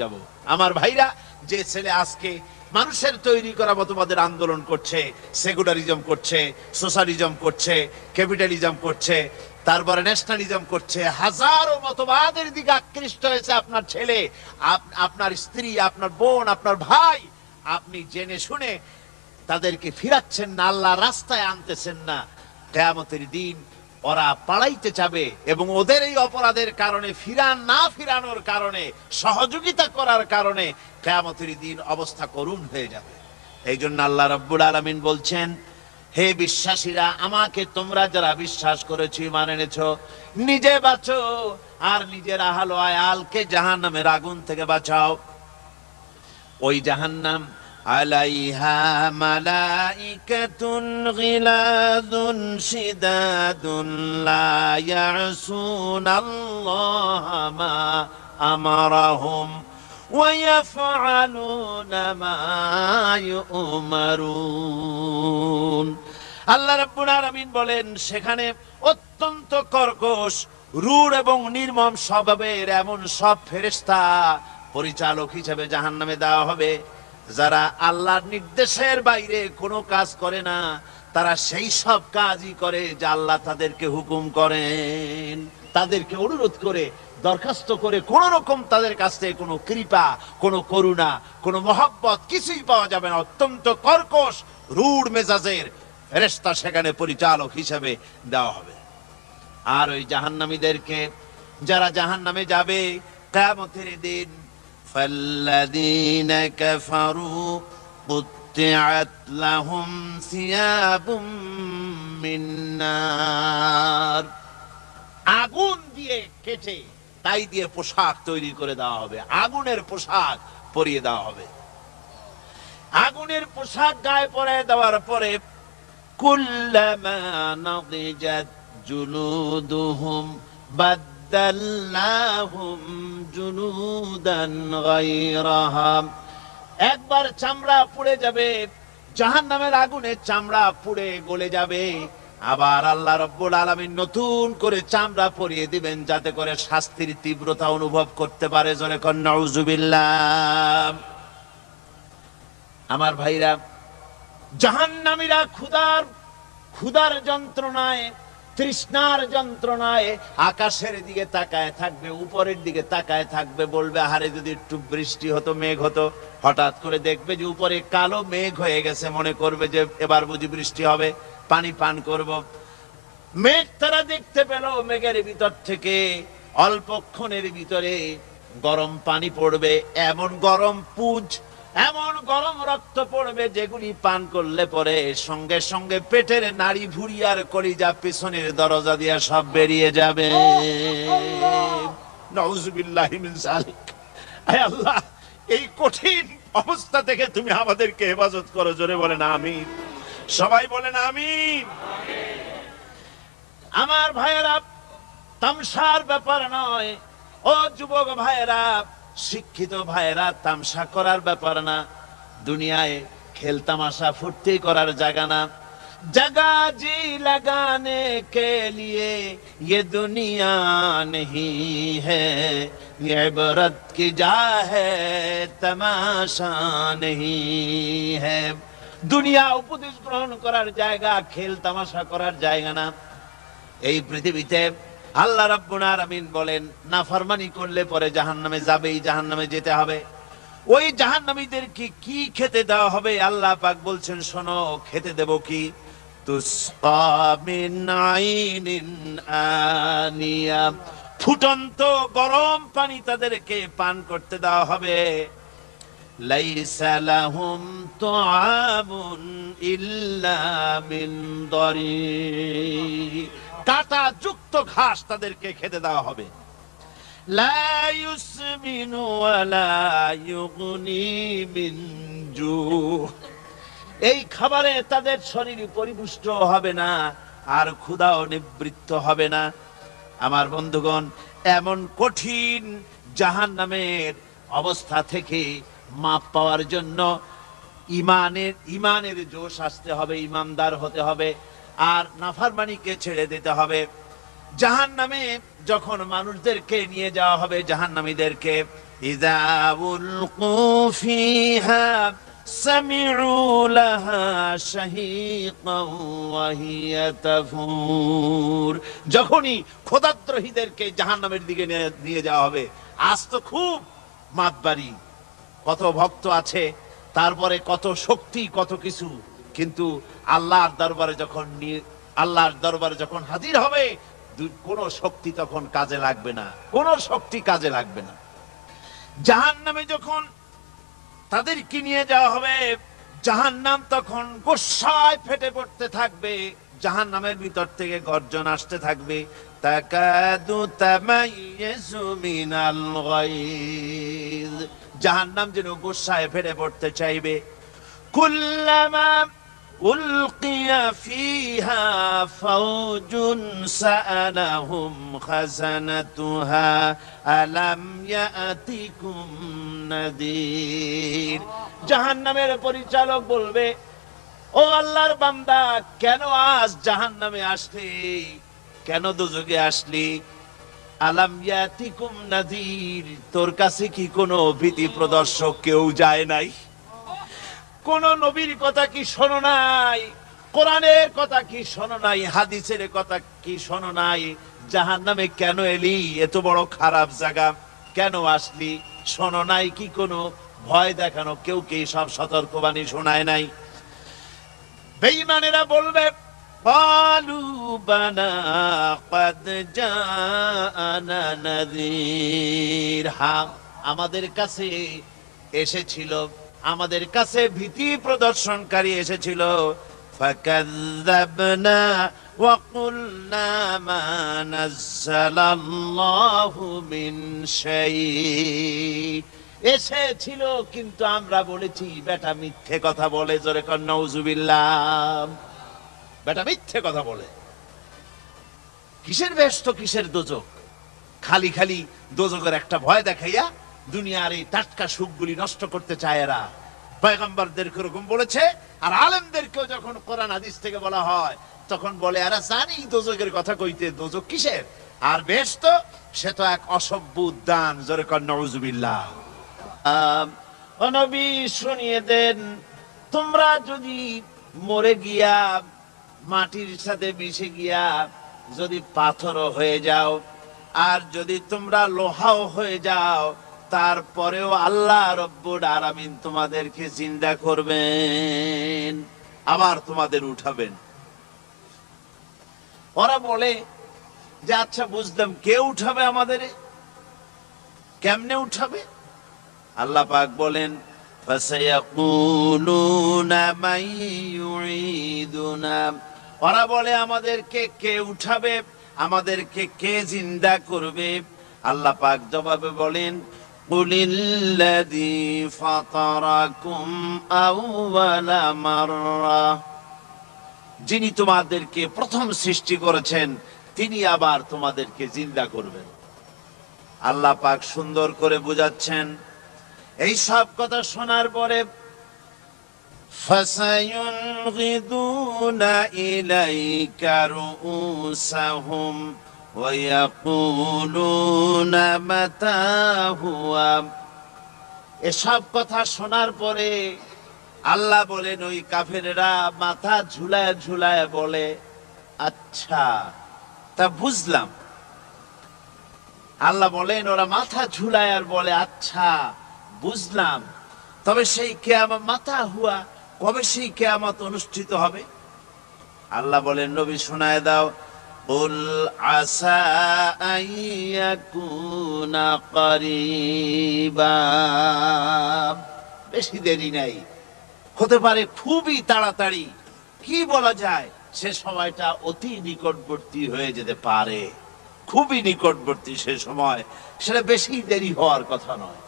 যাব। আমার ভাইরা, যে ছেলে আজকে মানুষের তৈরি করা মতবাদের আন্দোলন করছে, সেকুলারিজম করছে, সোশ্যালিজম করছে, ক্যাপিটালিজম করছে, তারপরে ন্যাশনালিজম করছে, হাজারো মতবাদের দিকে আকৃষ্ট হয়েছে আপনার ছেলে, আপনার স্ত্রী, আপনার বোন, আপনার ভাই, আপনি জেনে শুনে তাদেরকে ফিরাচ্ছেন না, আল্লাহ রাস্তায় আনতেছেন না। কিয়ামতের দিন ওরা পালাইতে যাবে এবং ওদের এই অপরাধের কারণে, ফিরানোর কারণে, সহযোগিতা করার কারণে কিয়ামতের দিন অবস্থা করুণ হয়ে যাবে। এই জন্য আল্লাহ রাব্বুল আলামিন বলছেন, হে বিশ্বাসীরা, আমাকে তোমরা যারা বিশ্বাস করেছো, ঈমান এনেছো, নিজে বাঁচো আর নিজের আহল ও আয়ালকে জাহান্নামের আগুন থেকে বাঁচাও। ওই জাহান্নাম আলাইহা মালাইকাতুন গিলাযুন শিদাদুন লা ইয়াসুনাল্লাহা মা আমারাহুম ওয়া ইয়াফআলুনা মা ইউমারুন। আল্লাহ রাব্বুল আলামিন বলেন, সেখানে অত্যন্ত কর্কশ, রূঢ় এবং নির্মম স্বভাবের এমন সব ফেরেশতা পরিচালক হিসেবে জাহান্নামে দেওয়া হবে, যারা আল্লাহর নির্দেশের বাইরে কোনো কাজ করে না। তারা সেই সব কাজই করে যা আল্লাহ তাদেরকে হুকুম করেন, তাদেরকে অনুরোধ করে, দরখাস্ত করে। কোন রকম তাদের কাছ থেকে কোনো কৃপা, কোনো করুণা, কোনো মহব্বত কিছুই পাওয়া যাবে না। অত্যন্ত কর্কশ, রূঢ় মেজাজের ফেরেশতা সেখানে পরিচালক হিসেবে দেওয়া হবে। আর ওই জাহান্নামীদেরকে, যারা জাহান্নামে যাবে কিয়ামতের দিন, فالذين كفروا قطعت لهم ثياب من نار, আগুন দিয়ে কেটে তাই দিয়ে পোশাক তৈরি করে দেওয়া হবে, আগুনের পোশাক পরিয়ে দেওয়া হবে। আগুনের পোশাক গায়ে পরিয়ে দেওয়ার পরে কুল্লামা নাদিজাত জুলুদুহুম বাদদালনাহুম জুলুদান গায়রাহা, একবার চামড়া পুড়ে যাবে, জাহান্নামের আগুনে চামড়া পুড়ে গলে যাবে, আবার আল্লাহ রাব্বুল আলামিন নতুন করে চামড়া পরিয়ে দিবেন, যাতে করে শাস্তির তীব্রতা অনুভব করতে পারে। জোরে কোন নাউজুবিল্লাহ। আমার ভাইরা, জাহান্নামীরা ক্ষুধার যন্ত্রণায়, তৃষ্ণার যন্ত্রণায় আকাশের দিকে তাকায় থাকবে, উপরের দিকে তাকায় থাকবে, বলবে, আরে যদি একটু বৃষ্টি হতো, মেঘ হতো। হঠাৎ করে দেখবে যে উপরে কালো মেঘ হয়ে গেছে, মনে করবে যে এবার বুঝি বৃষ্টি হবে, পানি পান করব। মেঘ তারা দেখতে পেল, মেঘের ভিতর থেকে অল্পক্ষণের ভিতরে গরম পানি পড়বে, এমন গরম পুঁজ, এমন গরম রক্ত পড়বে, যেগুলি পান করলে পরে সঙ্গে সঙ্গে পেটের নাড়ি, ভুঁড়ি আর কলিজা পিছনের দরজা দিয়ে সব বেরিয়ে যাবে। নাউজুবিল্লাহি মিন যালিক। আয় আল্লাহ, এই কঠিন অবস্থা থেকে তুমি আমাদেরকে হেফাজত করো। জোরে বলেন আমিন। সবাই বলেন আমিন। আমার ভাইয়েরা, তামসার ব্যাপার নয়। ও যুবক ভাইয়েরা, শিক্ষিত ভাইয়েরা, তামসা করার ব্যাপার না। দুনিয়ায় খেল তামাশা ফুর্তি করার জায়গা না। जगह जी लगाने के लिए ये दुनिया नहीं है, ये इबरत की जा है, तमाशा नहीं है। দুনিয়া উপদেশ গ্রহণ করার জায়গা, খেল তামাশা করার জায়গা না। এই পৃথিবীতে আল্লাহ রাব্বুল আলামিন বলেন, নাফরমানি করলে পরে জাহান্নামে যাবেই, জাহান্নামে যেতে হবে। ওই জাহান্নামীদেরকে কি খেতে দেওয়া হবে? আল্লাহ পাক বলছেন, শোনো, খেতে দেব কি? তুসকা মিন আইনিন আনিয়া, ফুটন্ত গরম পানি তাদেরকে পান করতে দেওয়া হবে। লাইসা লাহুম তুআমুন ইল্লা মিন দারি, কাঁটা যুক্ত ঘাস তাদেরকে খেতে দেওয়া হবে। লা ইউসমিনু ওয়া লা ইউগনি মিন জু, এই খাবারে তাদের শরীর পরিপুষ্ট হবে না, আর ক্ষুধাও নিবৃত্ত হবে না। আমার বন্ধুগণ, এমন কঠিন জাহান্নামের অবস্থা থেকে মাপ পাওয়ার জন্য ইমানের জোশ আসতে হবে, ইমানদার হতে হবে, আর নাফরমানিকে ছেড়ে দিতে হবে। জাহান্নামে যখন মানুষদেরকে নিয়ে যাওয়া হবে, জাহান্নামীদেরকে ইযা উলকু ফিহা সামিউ লাহা শাহীকান ওয়া হিয়া তাফুর। যখনই খোদাদ্রোহীদেরকে জাহান্নামের দিকে নিয়ে যাওয়া হবে, আজ তো খুব মাতবাড়ি, কত ভক্ত আছে, তারপরে কত শক্তি, কত কিছু, কিন্তু আল্লাহর দরবারে যখন হাজির হবে, কোন শক্তি তখন কাজে লাগবে না, কোন শক্তি কাজে লাগবে না। জাহান্নামে যখন তাদেরকে নিয়ে যাওয়া হবে, জাহান্নাম তখন গোসায় ফেটে পড়তে থাকবে, জাহান্নামের ভিতর থেকে গর্জন আসতে থাকবে, তাকাদু তামাইয়াজু মিনাল গায়জ। জাহান্নাম যেন গোসায় ফেটে পড়তে চাইবে। কুল্লামা উলকিয়া ফিহা ফাওজুন সাআলাহুম খাজানাতুহা আলাম ইয়াতিকুম নাদির। জাহান্নামের পরিচালক বলবে, ও আল্লাহর বান্দা, কেন আজ জাহান্নামে আসলি, কেন দোজখে আসলি? আলাম ইয়াতিকুম নাদির, তোর কাছে কি কোনো ভীতি প্রদর্শক কেউ যায় নাই? কোন নবীর কথা কি শোনো নাই? কোরআনের কথা কি শোনো নাই? হাদিসের কথা কি শোনো নাই? জাহান্নামে কেন এলি? এত বড় খারাপ জায়গা কেন আসলি? শোনো নাই কি কোনো ভয় দেখানো কেউ কি সব সতর্কবাণী শোনায় নাই? বেঈমানেরা বলবে, ক্বালু বালা ক্বাদ জাআনা নাযীর, হ্যাঁ আমাদের কাছে এসেছিল, আমাদের কাছে ভীতি প্রদর্শনকারী এসেছিল। ফাকাযযাবনা ওয়া কুলনা মা নাযালাল্লাহু মিন শাই। এসেছিল কিন্তু আমরা বলেছি বেটা মিথ্যে কথা বলে। জোরে কর নাউযুবিল্লাহ। বেটা মিথ্যে কথা বলে। কিসের ব্যস্ত, কিসের দোজখ? খালি খালি দোজখের একটা ভয় দেখাইয়া দুনিয়ার এই টাটকা সুখগুলি নষ্ট করতে চায় এরা। পয়গম্বরদেরকে এরকম বলেছে, আর আলেমদেরকেও যখন কোরআন হাদিস থেকে বলা হয় তখন বলে, এরা জানি দোজখের কথা কইতে, দোজখ কিসের? আর ব্যস্ত, সে তো এক অসভ্য উদ্যান। জোরে কর নাউযুবিল্লাহ। ও নবী শুনিয়ে দেন, তোমরা যদি মরে গিয়া মাটির সাথে মিশে গিয়া যদি পাথরও হয়ে যাও, আর যদি তোমরা লোহাও হয়ে যাও, তারপরেও আল্লাহ রব্বুল আলামিন তোমাদেরকে জিন্দা করবেন, আবার তোমাদের উঠাবেন। ওরা বলে যে আচ্ছা বুঝলাম, কে উঠাবে আমাদের, কেমনে উঠাবে? আল্লাহ পাক বলেন, ফাসায়াকুলুনা মান ইউঈদুনা। ওরা বলে আমাদেরকে কে উঠাবে, আমাদেরকে কে জিন্দা করবে? আল্লাহ পাক জবাবে বলেন, কুলিল্লাযী ফাতারাকুম আউওয়ালা মাররা। যিনি তোমাদেরকে প্রথম সৃষ্টি করেছেন তিনি আবার তোমাদেরকে জিন্দা করবেন। আল্লাহ পাক সুন্দর করে বুঝাচ্ছেন। এই সব কথা শোনার পরে ফাসায়ুনগিদুনা ইলাইকা রুউসাহুম ওয়া ইয়াকুলুনা মাতা হুয়া। এসব কথা শোনার পরে আল্লাহ বলেন, ওই কাফেরেরা মাথা ঝুলায় ঝুলায় বলে, আচ্ছা তা বুঝলাম। আল্লাহ বলেন, ওরা মাথা ঝুলায় আর বলে, আচ্ছা বুঝলাম, তবে সেই কিয়ামত মাতা হুয়া, কবে সেই কিয়ামত অনুষ্ঠিত হবে? আল্লাহ বলেন, নবী শোনায় দাও, কুল আসা আইয়াকুনা করিবা। বেশি দেরি নাই, হতে পারে খুবই তাড়াতাড়ি। কি বলা যায়, সে সময়টা অতি নিকটবর্তী হয়ে যেতে পারে, খুবই নিকটবর্তী সে সময়, সেটা বেশি দেরি হওয়ার কথা নয়।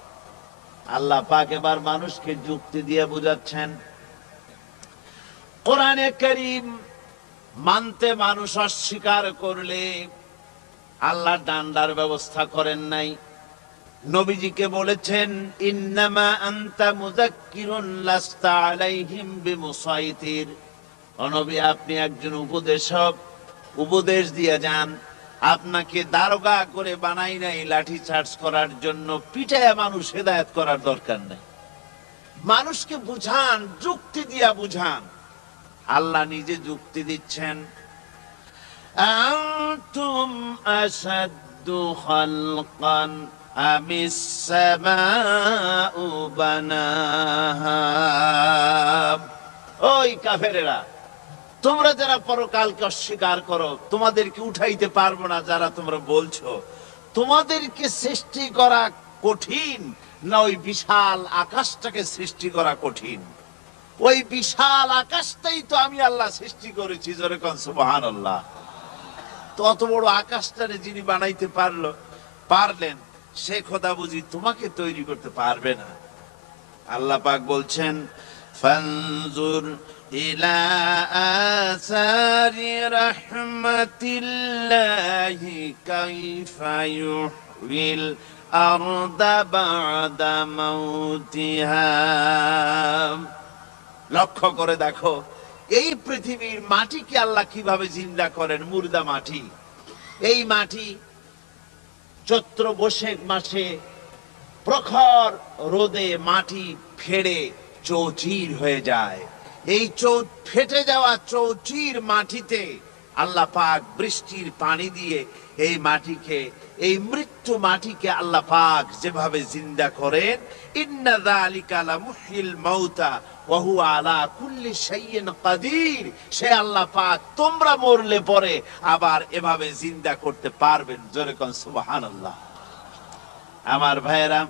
আল্লাহ পাক এবার মানুষকে যুক্তি দিয়ে বুঝাচ্ছেন। কোরআনে কারীম মানতে মানুষ অস্বীকার করলে আল্লাহ ডান্ডার ব্যবস্থা করেন নাই। নবীজিকে বলেছেন, ইন্নামা আনতা মুযাক্কিরুন লাস্তা আলাইহিম বিমুসাইতির। ও নবী, আপনি একজন উপদেশক, উপদেশ দিয়ে যান, আপনাকে দারোগা করে বানাই নাই লাঠি চার্জ করার জন্য, পিটায়া মানুষ হেদায়েত করার দরকার নাই। মানুষকে বুঝান, যুক্তি দিয়া বুঝান। আল্লাহ নিজে যুক্তি দিচ্ছেন, আনতুম আসাদ্দু খালকান আমিস সামাউ বানাহা। ওই কাফেরেরা, তোমরা যারা পরকালকে অস্বীকার করো, তোমাদেরকে উঠাইতে পারবো না যারা তোমরা বলছো, তোমাদেরকে সৃষ্টি করা কঠিন না ওই বিশাল আকাশটাকে সৃষ্টি করা কঠিন? ওই বিশাল আকাশটাই তো আমি আল্লাহ সৃষ্টি করেছি, জোরে কোন সুবহানাল্লাহ। তো অত বড় আকাশটারে যিনি বানাইতে পারলেন, সে খোদা বুঝি তোমাকে তৈরি করতে পারবে না? আল্লাহ পাক বলছেন, ফানজুর ইলা আসারি রাহমাতিল্লাহি কাইফা ইউহয়িল আরদা বা'দা মাউতিহা। লক্ষ্য করে দেখো, এই পৃথিবীর মাটিকে আল্লাহ কিভাবে জিন্দা করেন। মুর্দা মাটি, এই মাটি চৈত্র বৈশাখ মাসে প্রখর রোদে মাটি ফেড়ে চৌচির হয়ে যায়। এই ফেটে যাওয়া চৌচির মাটিতে আল্লাহ পাক বৃষ্টির পানি দিয়ে এই মাটিকে, এই মৃত্যু মাটিকে আল্লাহ পাক যেভাবে জিন্দা করেন, ইন্না যালিকা লামুহয়িল মাউতা ওয়া হুয়া আলা কুল্লি শাইইন কাদির, সে আল্লাহ পাক তোমরা মরলে পরে আবার এভাবে জিন্দা করতে পারবেন। জোরে কোন সুবহানাল্লাহ। আমার ভাইয়েরা,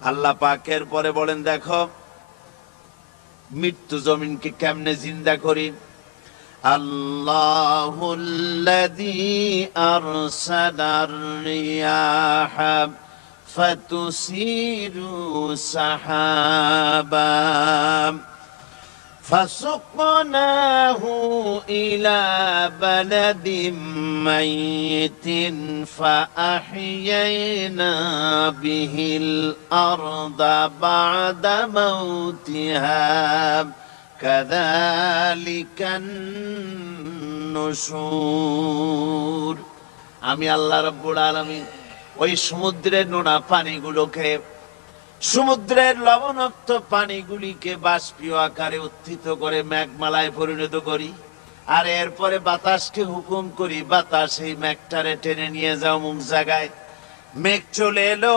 আল্লাহ পাকের পরে বলেন, দেখো মৃত্যু জমিনকে কেমনে জিন্দা করি। আল্লাহুল্লাযী আরসালার রিয়াহা ফাতুসিরু সাহাবা فسقناه إلى بلد ميت فأحيينا به الأرض بعد موتها كذلك النشور। আমি আল্লাহ রাব্বুল আলামিন ওই সমুদ্রের নোনা পানিগুলোকে, সমুদ্রের লবণাক্ত পানিগুলিকে বাষ্পীয় আকারে উত্থিত করে মেঘমালায় পরিণত করি, আর এরপরে বাতাসকে হুকুম করি, বাতাস এই মেঘটারে টেনে নিয়ে যাও মুখ জায়গায়। মেঘ চলে এলো।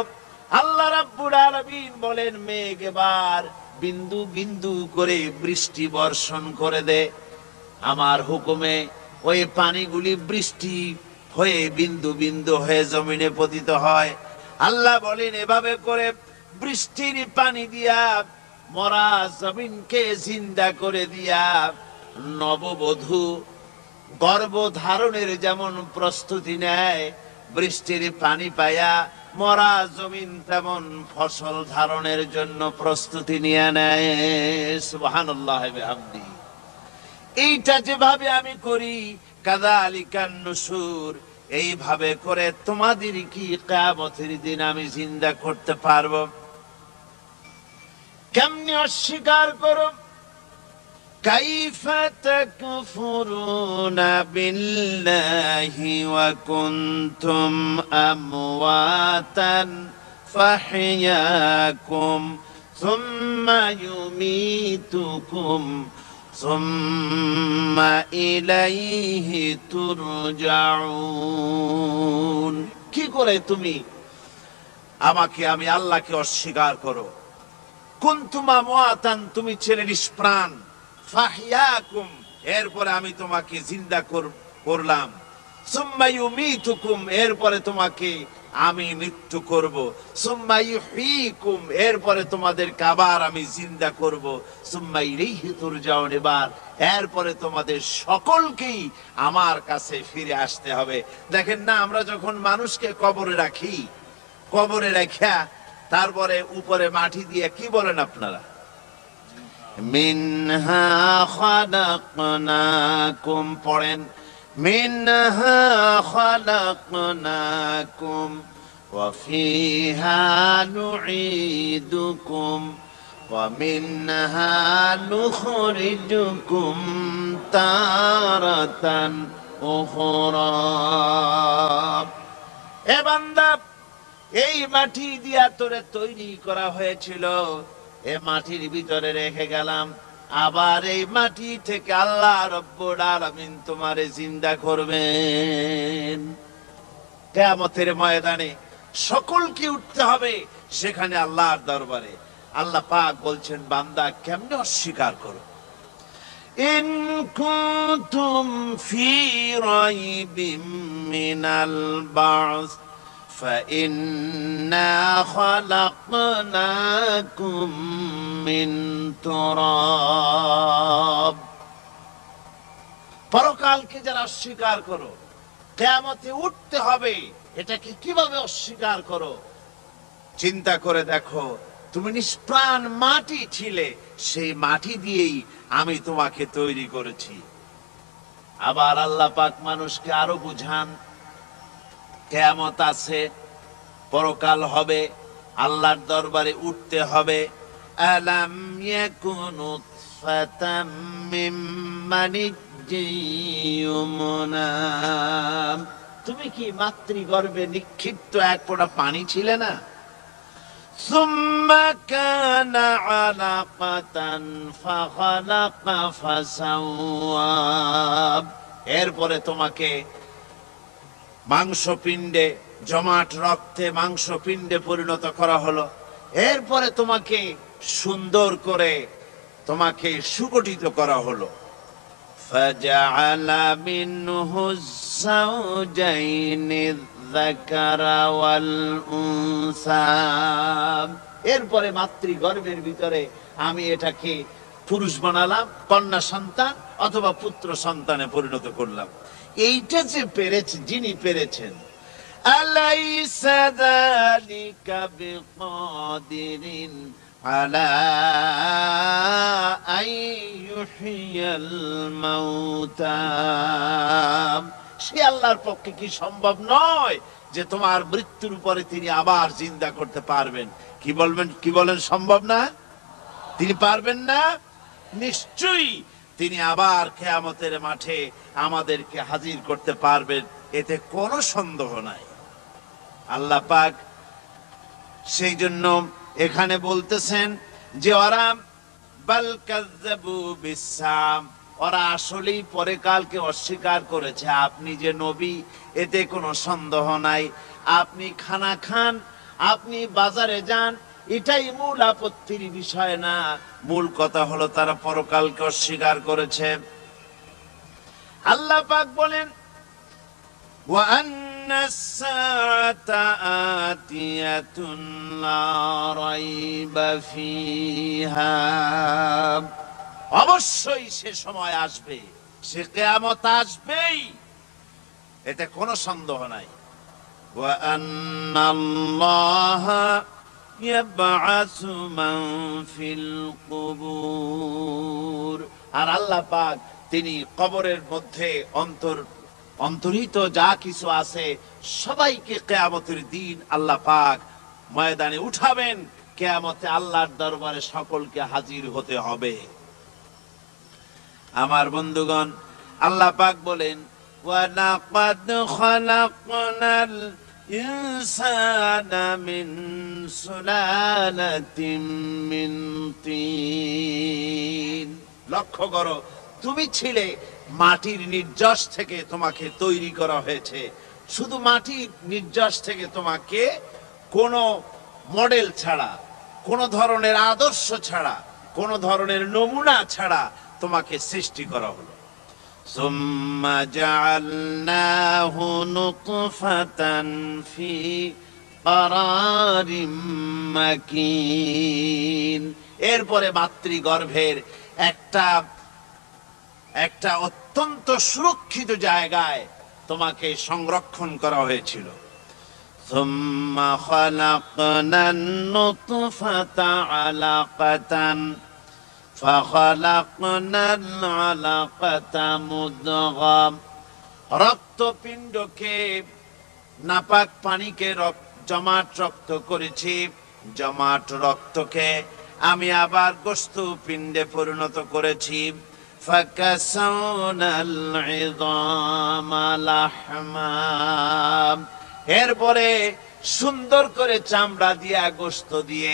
আল্লাহ রাব্বুল আলামিন বলেন, মেঘ এবার বিন্দু বিন্দু করে বৃষ্টি বর্ষণ করে দে। আমার হুকুমে ওই পানিগুলি বৃষ্টি হয়ে বিন্দু বিন্দু হয়ে জমিনে পতিত হয়। আল্লাহ বলেন, এভাবে করে বৃষ্টির পানি দিয়া মরা জমিনকে জিন্দা করে দিয়া নববধূ গর্ভধারণের যেমন প্রস্তুতি নেয়, বৃষ্টির পানি পায়া মরা জমিন তেমন ফসল ধারণের জন্য প্রস্তুতি নিয়ে নেয়। সুবহানাল্লাহ বিহামদি। এইটা যেভাবে আমি করি, কাযালিকান নুশুর, এইভাবে করে তোমাদের কি কিয়ামতের দিন আমি জিন্দা করতে পারবো? কেমনে অস্বীকার করো? কাইফা তাকফুরুনা বিল্লাহি ওয়া কুনতুম আমওয়াতান ফাহইয়াকুম সুম্মা ইউমীতুকুম সুম্মা ইলাইহি তুরজাউন। কি করে তুমি আমাকে, আমি আল্লাহকে অস্বীকার করো? কুনতুম আমওয়াতান, তুমি ছিলে নিষ্প্রাণ, ফাহইয়াকুম, এরপরে আমি তোমাকে জিন্দা করলাম, সুম্মা ইউমীতুকুম, এরপরে তোমাকে আমি মৃত্যু করব, সুম্মা ইউহয়িকুম, এরপরে তোমাদেরকে আবার আমি জিন্দা করব, সুম্মা ইলাইহি তুরজাউন, এরপরে তোমাদের সকলকেই আমার কাছে ফিরে আসতে হবে। দেখেন না, আমরা যখন মানুষকে কবরে রাখি, কবরে রাখা তারপরে উপরে মাটি দিয়ে কি বলেন আপনারা? মিনহা খালাকনাকুম পড়েন, মিনহা খালাকনাকুম ওয়া ফিহা নুঈদুকুম ওয়া মিনহা নুখরিজুকুম তারাতান উখরা। এ বান্দা, এই মাটি দিয়া তোরে তৈরি করা হয়েছিল, এ মাটির ভিতরে রেখে গেলাম, আবার এই মাটি থেকে আল্লাহ রব্বুল আলামিন তোমারে জিন্দা করবেন। কিয়ামতের ময়দানে সকলকে উঠতে হবে সেখানে আল্লাহর দরবারে। আল্লাহ পাক বলছেন, বান্দা কেমনে অস্বীকার করো। ইন কুনতুম ফি রাইবিম মিনাল বা'স فإنا خلقناكم من تراب। পরকালকে যারা অস্বীকার করো, কিয়ামতে উঠতে হবে, এটাকে কিভাবে অস্বীকার করো? চিন্তা করে দেখো, তুমি নিষ্প্রাণ মাটি ছিলে, সেই মাটি দিয়েই আমি তোমাকে তৈরি করেছি। আবার আল্লাহ পাক মানুষকে আরো বুঝান, কিয়ামত আছে, পরকাল হবে, আল্লাহর দরবারে উঠতে হবে। আলাম ইয়াকুনু ফাতাম মিন মানিজ্জিয়ুমনা। তুমি কি মাতৃগর্ভে নিক্ষিপ্ত এক ফোঁটা পানি ছিলে না? সুম্মা কানা আলাকাতান ফাখালাকা ফাসাওয়া। এরপরে তোমাকে মাংসপিণ্ডে, জমাট রক্তে মাংসপিণ্ডে পরিণত করা হলো। এরপরে তোমাকে সুন্দর করে তোমাকে সুগঠিত করা হলো। ফাজআলা মিনহু যাওজাইনি যাকারা ওয়াল উনসা। এরপরে মাতৃগর্ভের ভিতরে আমি এটাকে পুরুষ বানালাম, কন্যা সন্তান অথবা পুত্র সন্তানে পরিণত করলাম। এইটা যে পেরেছে, যিনি পেরেছেন, আলাইসা যালিকা বিকাদিরিন আলা আইয়ুহিয়াল মাউতা। সে আল্লাহর পক্ষে কি সম্ভব নয় যে তোমার মৃত্যুর পরে তিনি আবার জিন্দা করতে পারবেন? কি বলবেন, কি বলেন, সম্ভব না? তিনি পারবেন না? নিশ্চয়ই তিনি আবার কিয়ামতের মাঠে আমাদেরকে হাজির করতে পারবেন, এতে কোনো সন্দেহ নাই। আল্লাহ পাক সেই জন্য এখানে বলতেছেন যে ওরা বাল কাযযাবু বিসসাম, ওরা আসলেই পরে কালকে অস্বীকার করেছে। আপনি যে নবী, এতে কোনো সন্দেহ নাই। আপনি খানা খান, আপনি বাজারে যান, এটাই মূল আপত্তির বিষয় না। মূল কথা হলো তারা পরকালকে অস্বীকার করেছে। আল্লাহ পাক বলেন, ওয়া আন্নাস সাআতা আতিয়াতুন লা রাইবা ফিহা। অবশ্যই সে সময় আসবে, সে কিয়ামত আসবেই, এতে কোনো সন্দেহ নাই। ওয়া আন্নাল্লাহা ইয়াবআসু মান ফিল কুবুর। আর আল্লাহ পাক তিনি কবরের মধ্যে অন্তর্হিত যা কিছু আছে সবাইকে কিয়ামতের দিন আল্লাহ পাক ময়দানে উঠাবেন। কিয়ামতে আল্লাহর দরবারে সকলকে হাজির হতে হবে। আমার বন্ধুগণ, আল্লাহ পাক বলেন, ওয়া লাকাদ খালাকনাল ইনসানা মিন সুলালাতিন মিন তিন। লক্ষ্য করো, তুমি ছিলে মাটির নির্যাস থেকে, তোমাকে তৈরি করা হয়েছে। শুধু মাটির নির্যাস থেকে তোমাকে কোনো মডেল ছাড়া, কোনো ধরনের আদর্শ ছাড়া, কোনো ধরনের নমুনা ছাড়া তোমাকে সৃষ্টি করা হলো। সুম্মা জাআলনাহু নুতফাতান ফি ক্বারারিম মাকিন। এরপরে মাতৃগর্ভের একটা অত্যন্ত সুরক্ষিত জায়গায় তোমাকে সংরক্ষণ করা হয়েছিল। সুম্মা খালাকনান নুতফাতা আলাকাতান ফাখালাকনাল আলাকাতা মুদগাম। রক্তপিণ্ডকে, নাপাক পানিকে জমাট রক্ত করেছি, জমাট রক্তকে আমি আবার গোস্ত পিণ্ডে পরিণত করেছি। فكسونا العظام لحما। এরপরে সুন্দর করে চামড়া দিয়ে গোশত দিয়ে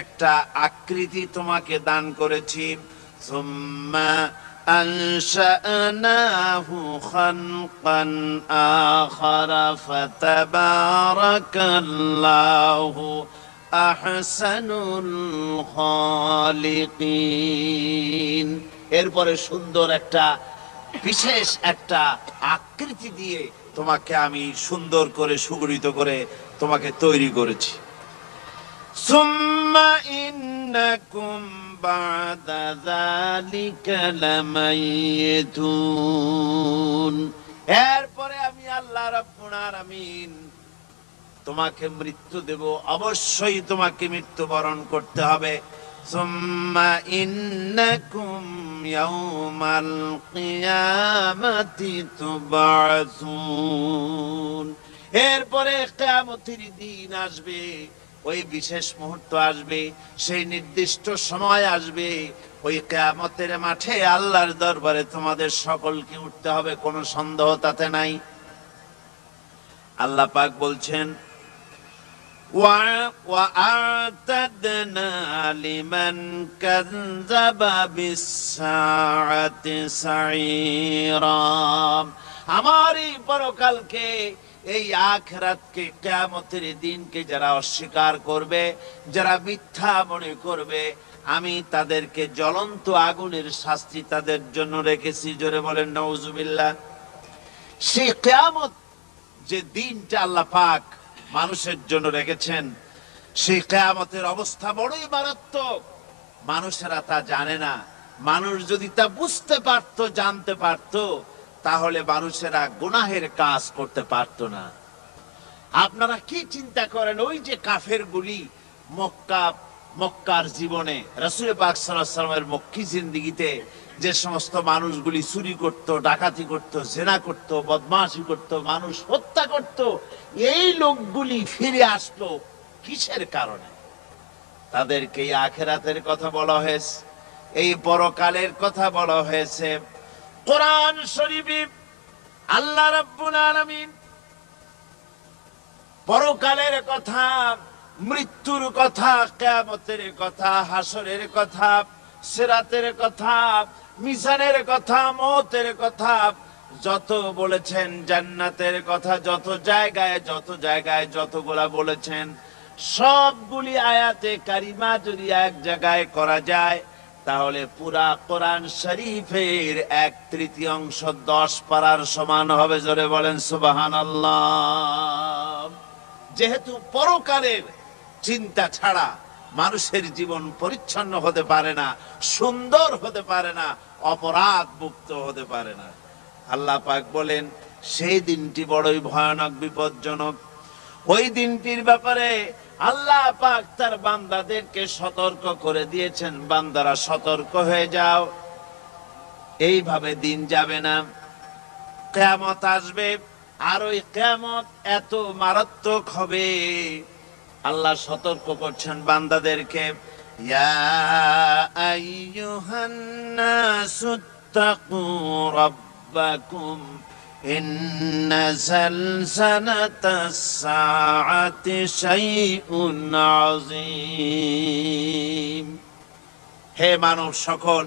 একটা আকৃতি তোমাকে দান করেছি। সুম্মা আনশানাহু খালকান আখারা ফাতাবারাকাল্লাহু আহসানুল খালিকিন। এরপরে সুন্দর একটা বিশেষ একটা আকৃতি দিয়ে তোমাকে আমি সুন্দর করে সুগঠিত করে তোমাকে তৈরি করেছি। সুম্মা ইন্নাকুম বাদা যালিকা লামাইতুন। এরপরে আমি আল্লাহ রাব্বুল আলামিন তোমাকে মৃত্যু দেব, অবশ্যই তোমাকে মৃত্যুবরণ করতে হবে। সুম্মা ইন্নাকুম ইয়াউমাল কিয়ামাতি তুবআসুন। এরপরে কিয়ামতের দিন আসবে, ওই বিশেষ মুহূর্ত আসবে, সেই নির্দিষ্ট সময় আসবে, ওই কিয়ামতের মাঠে আল্লাহর দরবারে তোমাদের সকলকে উঠতে হবে, কোনো সন্দেহ তাতে নাই। আল্লাহ পাক বলছেন وَأَعْتَدْنَا لِمَنْ كَذَّبَ بِالسَّاعَةِ سَعِيرًا। আমার এই পরকালকে, এই আখিরাতকে, কিয়ামতের দিনকে যারা অস্বীকার করবে, যারা মিথ্যা মনে করবে, আমি তাদেরকে জ্বলন্ত আগুনের শাস্তি তাদের জন্য রেখেছি। জোরে বলেন নাউজুবিল্লাহ। সেই কিয়ামত যে দিনটা আল্লাহ পাক মানুষের জন্য রেখেছেন, সেই কিয়ামতের অবস্থা বড়ই মারাত্মক। মানুষেরা তা জানে না। মানুষ যদি তা বুঝতে পারতো, জানতে পারতো, তাহলে মানুষেরা গুনাহের কাজ করতে পারতো না। আপনারা কি চিন্তা করেন, ওই যে কাফেরগুলি মক্কার জীবনে রাসূল পাক সাল্লাল্লাহু আলাইহি ওয়াসাল্লামের মক্কি জিন্দেগিতে যে সমস্ত মানুষগুলি চুরি করত, ডাকাতি করত, জেনা করত, বদমাশি করত, মানুষ হত্যা করত, এই লোকগুলি ফিরে আসলো কিসের কারণে? তাদেরকে এই আখিরাতের কথা বলা হয়েছে, এই পরকালের কথা বলা হয়েছে। কোরআন শরীফে আল্লাহ রাব্বুল আলামিন পরকালের কথা, মৃত্যুর কথা, কিয়ামতের কথা, হাসরের কথা, সিরাতের কথা, মিজানের কথা, মওতের কথা যত বলেছেন, জান্নাতের কথা যত জায়গায় যতগুলা বলেছেন, সবগুলি আয়াতে কারিমা যদি এক জায়গায় করা যায়, তাহলে পুরা কোরআন শরীফের 1/3 10 পারার সমান হবে। জোরে বলেন সুবহানাল্লাহ। যেহেতু পরকালের চিন্তা ছাড়া মানুষের জীবন পরিচ্ছন্ন হতে পারে না, সুন্দর হতে পারে না, অপরাধ মুক্ত হতে পারে না। আল্লাহ পাক বলেন সেই দিনটি বড়ই ভয়ানক, বিপজ্জনক। ওই দিনটির ব্যাপারে আল্লাহ পাক তার বান্দাদেরকে সতর্ক করে দিয়েছেন, বান্দারা সতর্ক হয়ে যাও, এইভাবে দিন যাবে না, কিয়ামত আসবে। আর ওই কিয়ামত এত মারাত্মক হবে, আল্লাহ সতর্ক করছেন বান্দাদেরকে। ইয়া আইয়ুহান নাসুত্তাকু রাব্বাকুম ইন্না জালজালাতাস সাআতি শাইউন আযীম। হে মানব সকল,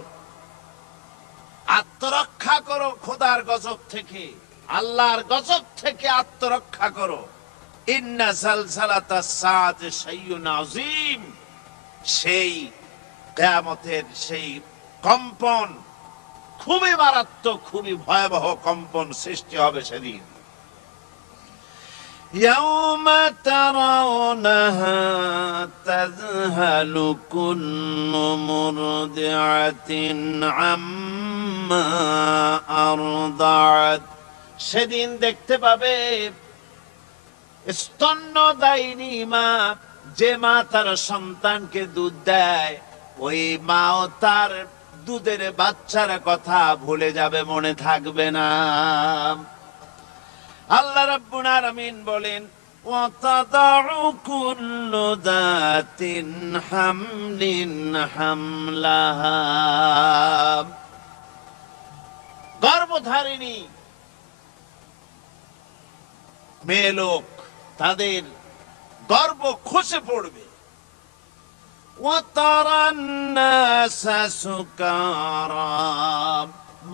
আত্মরক্ষা করো খোদার গজব থেকে, আল্লাহর গজব থেকে আত্মরক্ষা করো। ইন্না জালজালাতাস সাআতি শাইউন আযীম। সেই কিয়ামতের সেই কম্পন খুবই মারাত্মক, খুবই ভয়াবহ কম্পন সৃষ্টি হবে সেদিন। ইয়াউমা তারাউনাহা তাযহালু কুল্লু মুরদিআতিন আম্মা আরদাআত। সেদিন দেখতে পাবে স্তন্যদায়িনী মা, যে মা তার সন্তানকে দুধ দেয়, ওই মাও তার দুধের বাচ্চার কথা ভুলে যাবে, মনে থাকবে না। আল্লাহ রাব্বুল আলামিন বলেন ওয়াতাদাউ কুল্লু যাতিন হামলিন হামলাহা। গর্ভধারিণী মেয়ে লোক, তাদের গর্ব খসে পড়বে।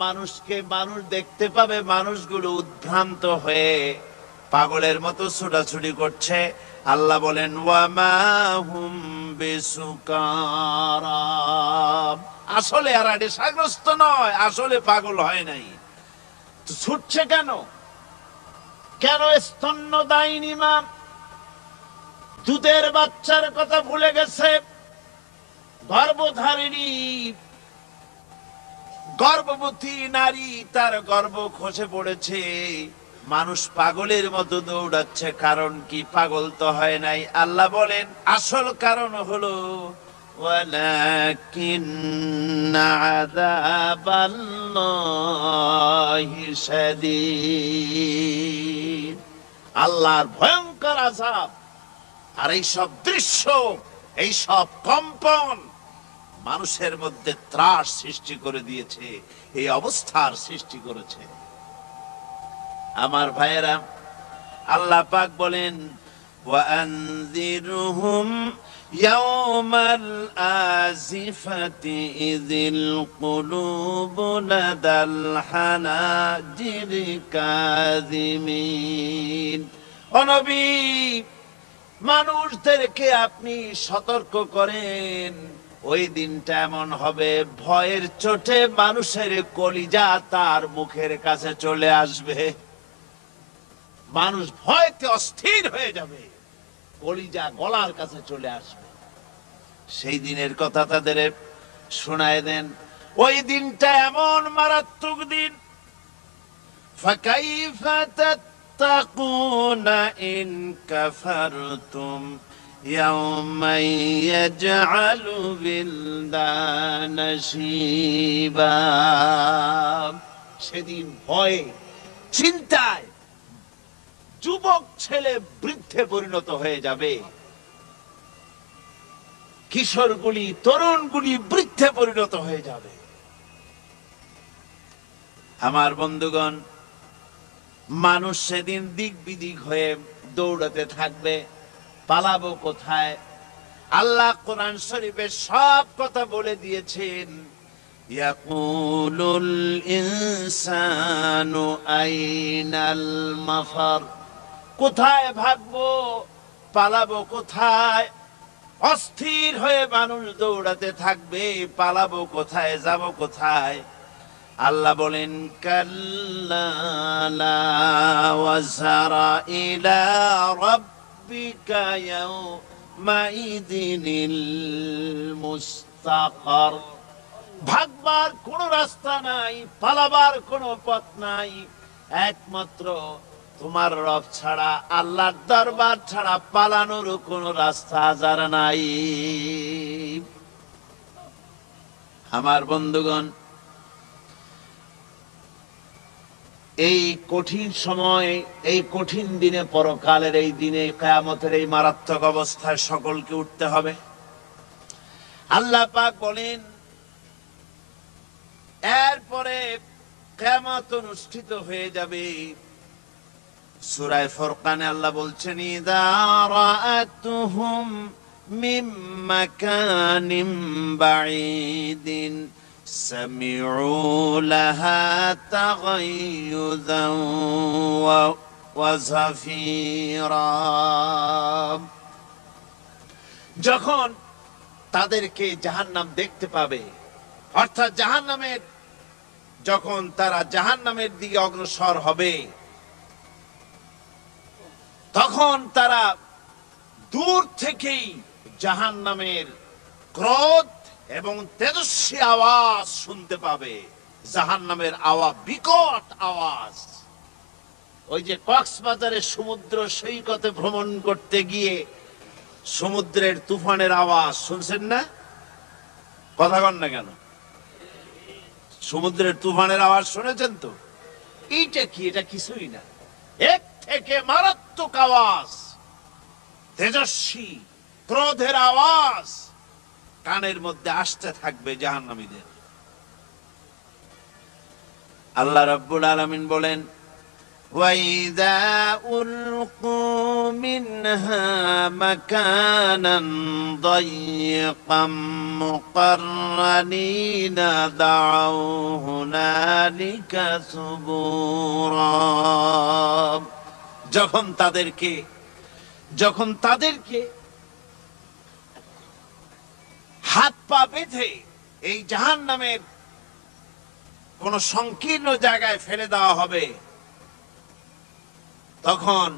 মানুষকে মানুষ দেখতে পাবে, মানুষগুলো উদ্ভ্রান্ত হয়ে পাগলের মতো ছোটাছুটি করছে। আল্লাহ বলেন ওয়ামা হুম বিসুকারা, আসলে আর নেশাগ্রস্ত নয়, আসলে পাগল হয় নাই। তো ছুটছে কেন? কেন স্তন্যদায়িনী মা দুধের বাচ্চার কথা ভুলে গেছে? গর্ভধারিণী গর্ভবতী নারী, তার গর্ভ খসে পড়েছে। মানুষ পাগলের মতো দৌড়াচ্ছে, কারণ কি? পাগল তো হয় নাই। আল্লাহ বলেন আসল কারণ হলো ওয়ালাকিন্না আযাবাল্লাহি শাদীদ, আল্লাহর ভয়ঙ্কর আযাব। আর এই সব দৃশ্য, এই সব কম্পন মানুষের মধ্যে ত্রাস সৃষ্টি করে দিয়েছে, এই অবস্থার সৃষ্টি করেছে। আমার ভাইয়েরা, আল্লাহ পাক বলেন ওয়ানযিরহুম ইয়াওমাল আজিফাতি ইযিল কুলুবু লাদাল হানাজিরি কাযিমিন। ও নবী, মানুষদেরকে আপনি সতর্ক করেন, ওই দিনটা এমন হবে, ভয়ের চোটে মানুষের কলিজা তার মুখের কাছে চলে আসবে। মানুষ ভয়তে অস্থির হয়ে যাবে, কলিজা গলার কাছে চলে আসবে। সেই দিনের কথা তাদের শোনায় দেন। ওই দিনটা এমন মারাত্মক দিন। ফাকাইফা তাত্তাকুনা ইন কাফারতুম ইয়াওমা ইয়াজআলু বিলদানা শিবা। সেদিন ভয়ে চিন্তায় যুবক ছেলে বৃদ্ধে পরিণত হয়ে যাবে, কিশোরগুলি তরুণগুলি বৃদ্ধে পরিণত হয়ে যাবে। আমার বন্ধুগণ, মানুষ সেদিন দিক বিদিক হয়ে দৌড়াতে থাকবে, পালাবো কোথায়? আল্লাহ কোরআন শরীফে সব কথা বলে দিয়েছেন। ইয়াকুলুল ইনসানু আইনাল মাফার, কোথায় ভাগবো, পালাবো কোথায়? অস্থির হয়ে মানুষ দৌড়াতে থাকবে, পালাবো কোথায়, যাব কোথায়? আল্লাহ বলেন কাল্লা লা ওয়াজরা ইলা রাব্বিকা ইয়াওমাইযিনিল মুস্তাকার। ভাগবার কোন রাস্তা নাই, পালাবার কোন পথ নাই, একমাত্র তোমার রব ছাড়া, আল্লাহর দরবার ছাড়া পালানোর কোন রাস্তা যার নাই। আমার বন্ধুগণ, এই কঠিন সময়, এই কঠিন দিনে, পরকালের এই দিনে, কিয়ামতের এই মারাত্মক অবস্থায় সকলকে উঠতে হবে। আল্লাহ পাক বলেন এরপরে কিয়ামত অনুষ্ঠিত হয়ে যাবে। সূরা ফুরকানে আল্লাহ বলছেন ইযা রাআতুহুম মিন মাকানিম বাঈদিন সামিউ লাহা তাগায়ুযান ওয়া যাফীরা। যখন তাদেরকে জাহান্নাম দেখতে পাবে, অর্থাৎ জাহান্নামের, যখন তারা জাহান্নামের দিকে অগ্রসর হবে, তখন তারা দূর থেকেই জাহান্নামের ক্রোধ এবং তেজস্বী আওয়াজ শুনতে পাবে। জাহান্নামের আওয়াজ, বিকট আওয়াজ। ওই যে কক্সবাজারের সমুদ্র সৈকতে ভ্রমণ করতে গিয়ে সমুদ্রের তুফানের আওয়াজ শুনছেন না? কথা কন না কেন? সমুদ্রের তুফানের আওয়াজ শুনেছেন তো? এইটা কি? এটা কিছুই না, এক থেকে মারাত্মক আওয়াজ, তেজস্বী ক্রোধের আওয়াজ কানের মধ্যে আসতে থাকবে জাহান্নামীদের। আল্লাহ রাব্বুল আলামিন বলেন, وَإِذَا أُلْقُوا مِنْهَا مَكَانًا ضَيِّقًا مُقَرَّنِينَ دَعَوْا هُنَالِكَ ثُبُورًا। যখন তাদেরকে হাত পা বেঁধে এই জাহান্নামের কোন সংকীর্ণ জায়গায় ফেলে দেওয়া হবে, তখন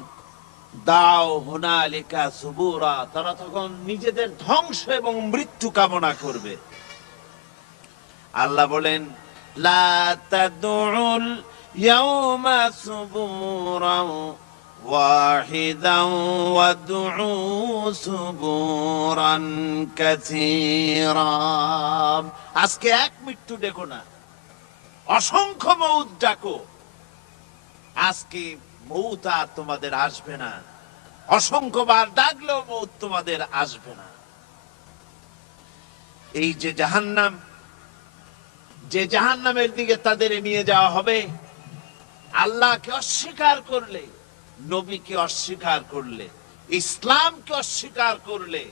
দাও হুনালিকা সুবুরা, তারা তখন নিজেদের ধ্বংস এবং মৃত্যু কামনা করবে। আল্লাহ বলেন, লা তাদউল ইয়াউমা সুবুরাও ওয়াহিদাও ওয়াদউ সুবুরান কাসীরা। আজকে এক মৃত্যু ডেকো না, অসংখ্য মউত ডাকো। আজকে মউত আর তোমাদের আসবে না, অসংখ্যবার ডাকলেও মউত তোমাদের আসবে না। এই যে জাহান্নামের দিকে তাদের নিয়ে যাওয়া হবে, আল্লাহকে অস্বীকার করলে, নবীকে অস্বীকার করলে, ইসলামকে অস্বীকার করলে,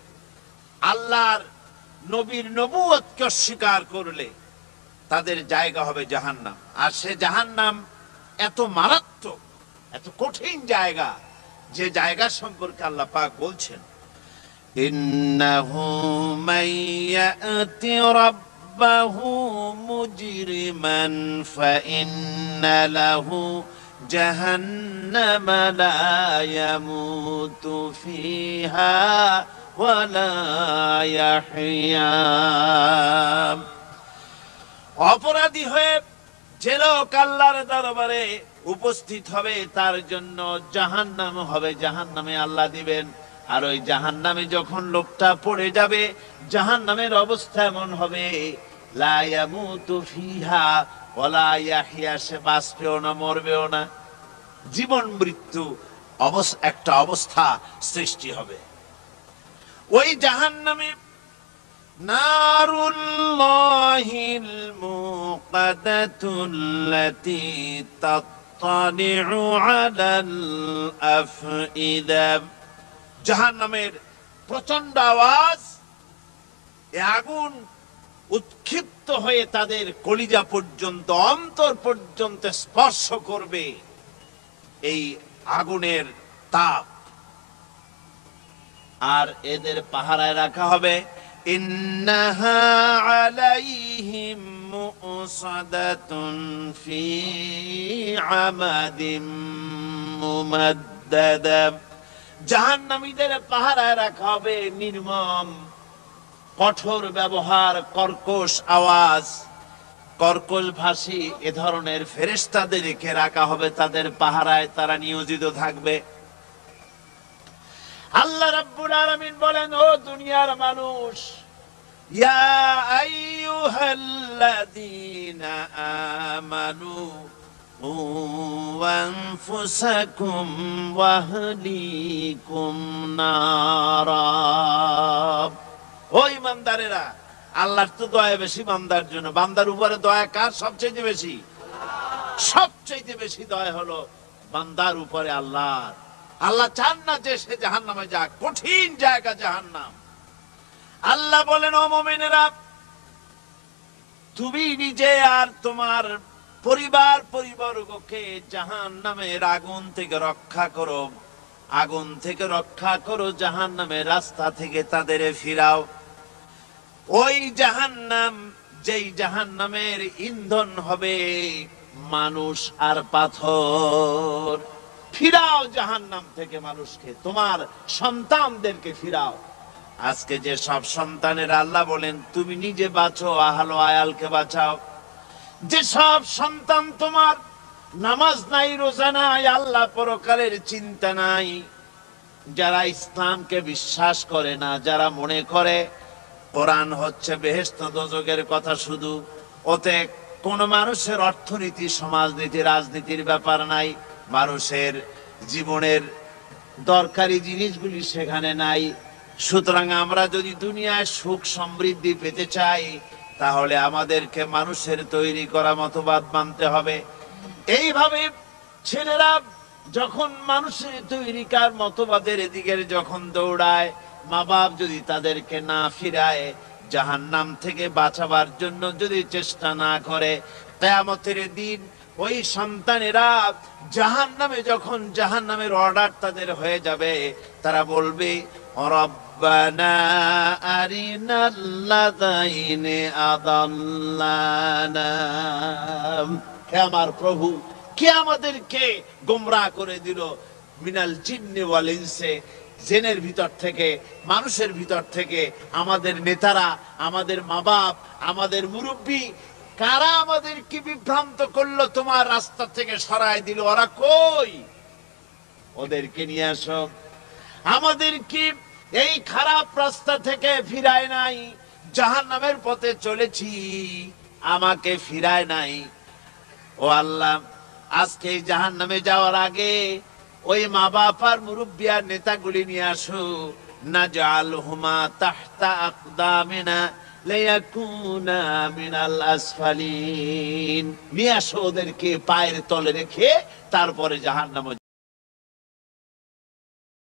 আল্লাহর নবীর নবুয়তকে অস্বীকার করলে তাদের জায়গা হবে জাহান্নাম। আর সে জাহান্নাম এত মারাত্মক, এত কঠিন জায়গা, যে জায়গা সম্পর্কে আল্লাহ পাক বলছেন, ইন্নাহু মাইয়াতি রাব্বাহু মুজরিমান ফাইন্না লাহু জাহান্নামা লা ইয়ামুতু ফিহা ওয়া লা ইয়াহইয়া। অপরাধী হয়ে যে লোক আল্লাহর দরবারে উপস্থিত হবে, তার জন্য জাহান্নাম হবে, জাহান্নামে আল্লাহ দিবেন। আর ওই জাহান্নামে যখন লোকটা পড়ে যাবে, জাহান্নামের অবস্থা এমন হবে, লা ইয়ামুতু ফিহা ওয়া লা ইয়াহইয়া, সে বাঁচবেও না, মরবেও না। জীবন মৃত্যু একটা অবস্থা সৃষ্টি হবে। ওই জাহান্নামে নারুল্লাহিল মুকাদাতুল্লাতী তাত্তালিউ আলাল আফইদা। জাহান্নামের প্রচন্ড আওয়াজ, এই আগুন উৎক্ষিপ্ত হয়ে তাদের কলিজা পর্যন্ত, অন্তর পর্যন্ত স্পর্শ করবে এই আগুনের তাপ। আর এদের পাহারায় রাখা হবে, ইন্নাহা আলাইহিম মুসাদাতুন ফি আমাদিম মুমাদ্দাদা। জাহান্নামীদের পাহারায় রাখা হবে নির্মম, কঠোর ব্যবহার, কর্কশ আওয়াজ, কর্কশ ভাষী এ ধরনের ফেরেশতাদেরকে রাখা হবে তাদের পাহারায়, তারা নিয়োজিত থাকবে। আল্লাহ রাব্বুল আলামিন বলেন, ও দুনিয়ার মানুষ, ইয়া আইয়ুহাল্লাযীনা আমানু কু আনফুসাকুম ওয়া আহলিকুম নারা। ও ঈমানদারেরা, আল্লাহর তো দয়া বেশি বান্দার জন্য। বান্দার উপরে দয়া কার সবচেয়ে বেশি? সবচেয়ে বেশি দয়া হলো বান্দার উপরে আল্লাহর। আল্লাহ চান না যে সে জাহান্নামে যাক, কঠিন জায়গা জাহান্নাম। আল্লাহ বলেন, ও মুমিনেরা, তুমি নিজে আর তোমার পরিবারবর্গকে জাহান্নামের আগুন থেকে রক্ষা করো, আগুন থেকে রক্ষা করো, জাহান্নামের রাস্তা থেকে তাদের ফিরাও। ওই জাহান্নাম, যেই জাহান্নামের ইন্ধন হবে মানুষ আর পাথর, ফিরাও জাহান্নাম থেকে মানুষকে, তোমার সন্তানদেরকে ফিরাও। আজকে যে সব সন্তানের আল্লাহ বলেন তুমি নিজে বাঁচো, আহল আয়ালকে বাঁচাও। যে সব সন্তান তোমার নামাজ নাই, রোজা নাই, আল্লাহ পরকালের চিন্তা নাই, যারা ইসলামকে বিশ্বাস করে না, যারা মনে করে কোরআন হচ্ছে বেহেশত দোজখের কথা শুধু, ওতে কোন মানুষের অর্থনীতি, সমাজনীতি, রাজনীতির ব্যাপার নাই, মানুষের জীবনের দরকারি জিনিসগুলি সেখানে নাই। সুতরাং আমরা যদি দুনিয়ায় সুখ সমৃদ্ধি পেতে চাই, তাহলে আমাদেরকে মানুষের তৈরি করা মতবাদ মানতে হবে। এইভাবে ছেলেরা যখন মানুষের তৈরিকার মতবাদের এদিকে যখন দৌড়ায়, মা বাপ যদি তাদেরকে না ফিরায়, জাহান্নাম থেকে বাঁচাবার জন্য যদি চেষ্টা না করে, কিয়ামতের দিন ওই সন্তানেরা জাহান্নামে যখন জাহান্নামের অর্ডার তাদের হয়ে যাবে, তারা বলবে রব্বানা আরিনাল্লাযাইনি আদাল্লানা, হে আমার প্রভু, কে আমাদেরকে গোমরাহ করে দিল, মিনাল জিন্নি ওয়াল ইনসে, জিনের ভিতর থেকে মানুষের ভিতর থেকে, আমাদের নেতারা, আমাদের মা বাপ, আমাদের মুরব্বী, কারা আমাদেরকে বিভ্রান্ত করলো, তোমার রাস্তা থেকে সরায় দিল, ওরা কই? ওদেরকে নিয়ে আসো। আমাদেরকে এই খারাপ রাস্তা থেকে ফিরায় নাই, জাহান্নামের পথে চলেছি, আমাকে ফিরায় নাই। ও আল্লাহ, আজকে জাহান্নামে যাওয়ার আগে ওই মা বাপ আর মুরব্বী আর নেতাগুলি নিয়ে আসো, নাজআলহুমা তাহতা আকদামিনা লিয়াকুনা মিনাল আসফালিন, নিয়ে আসো ওদেরকে পায়ের তলে রেখে, তারপরে জাহান্নামে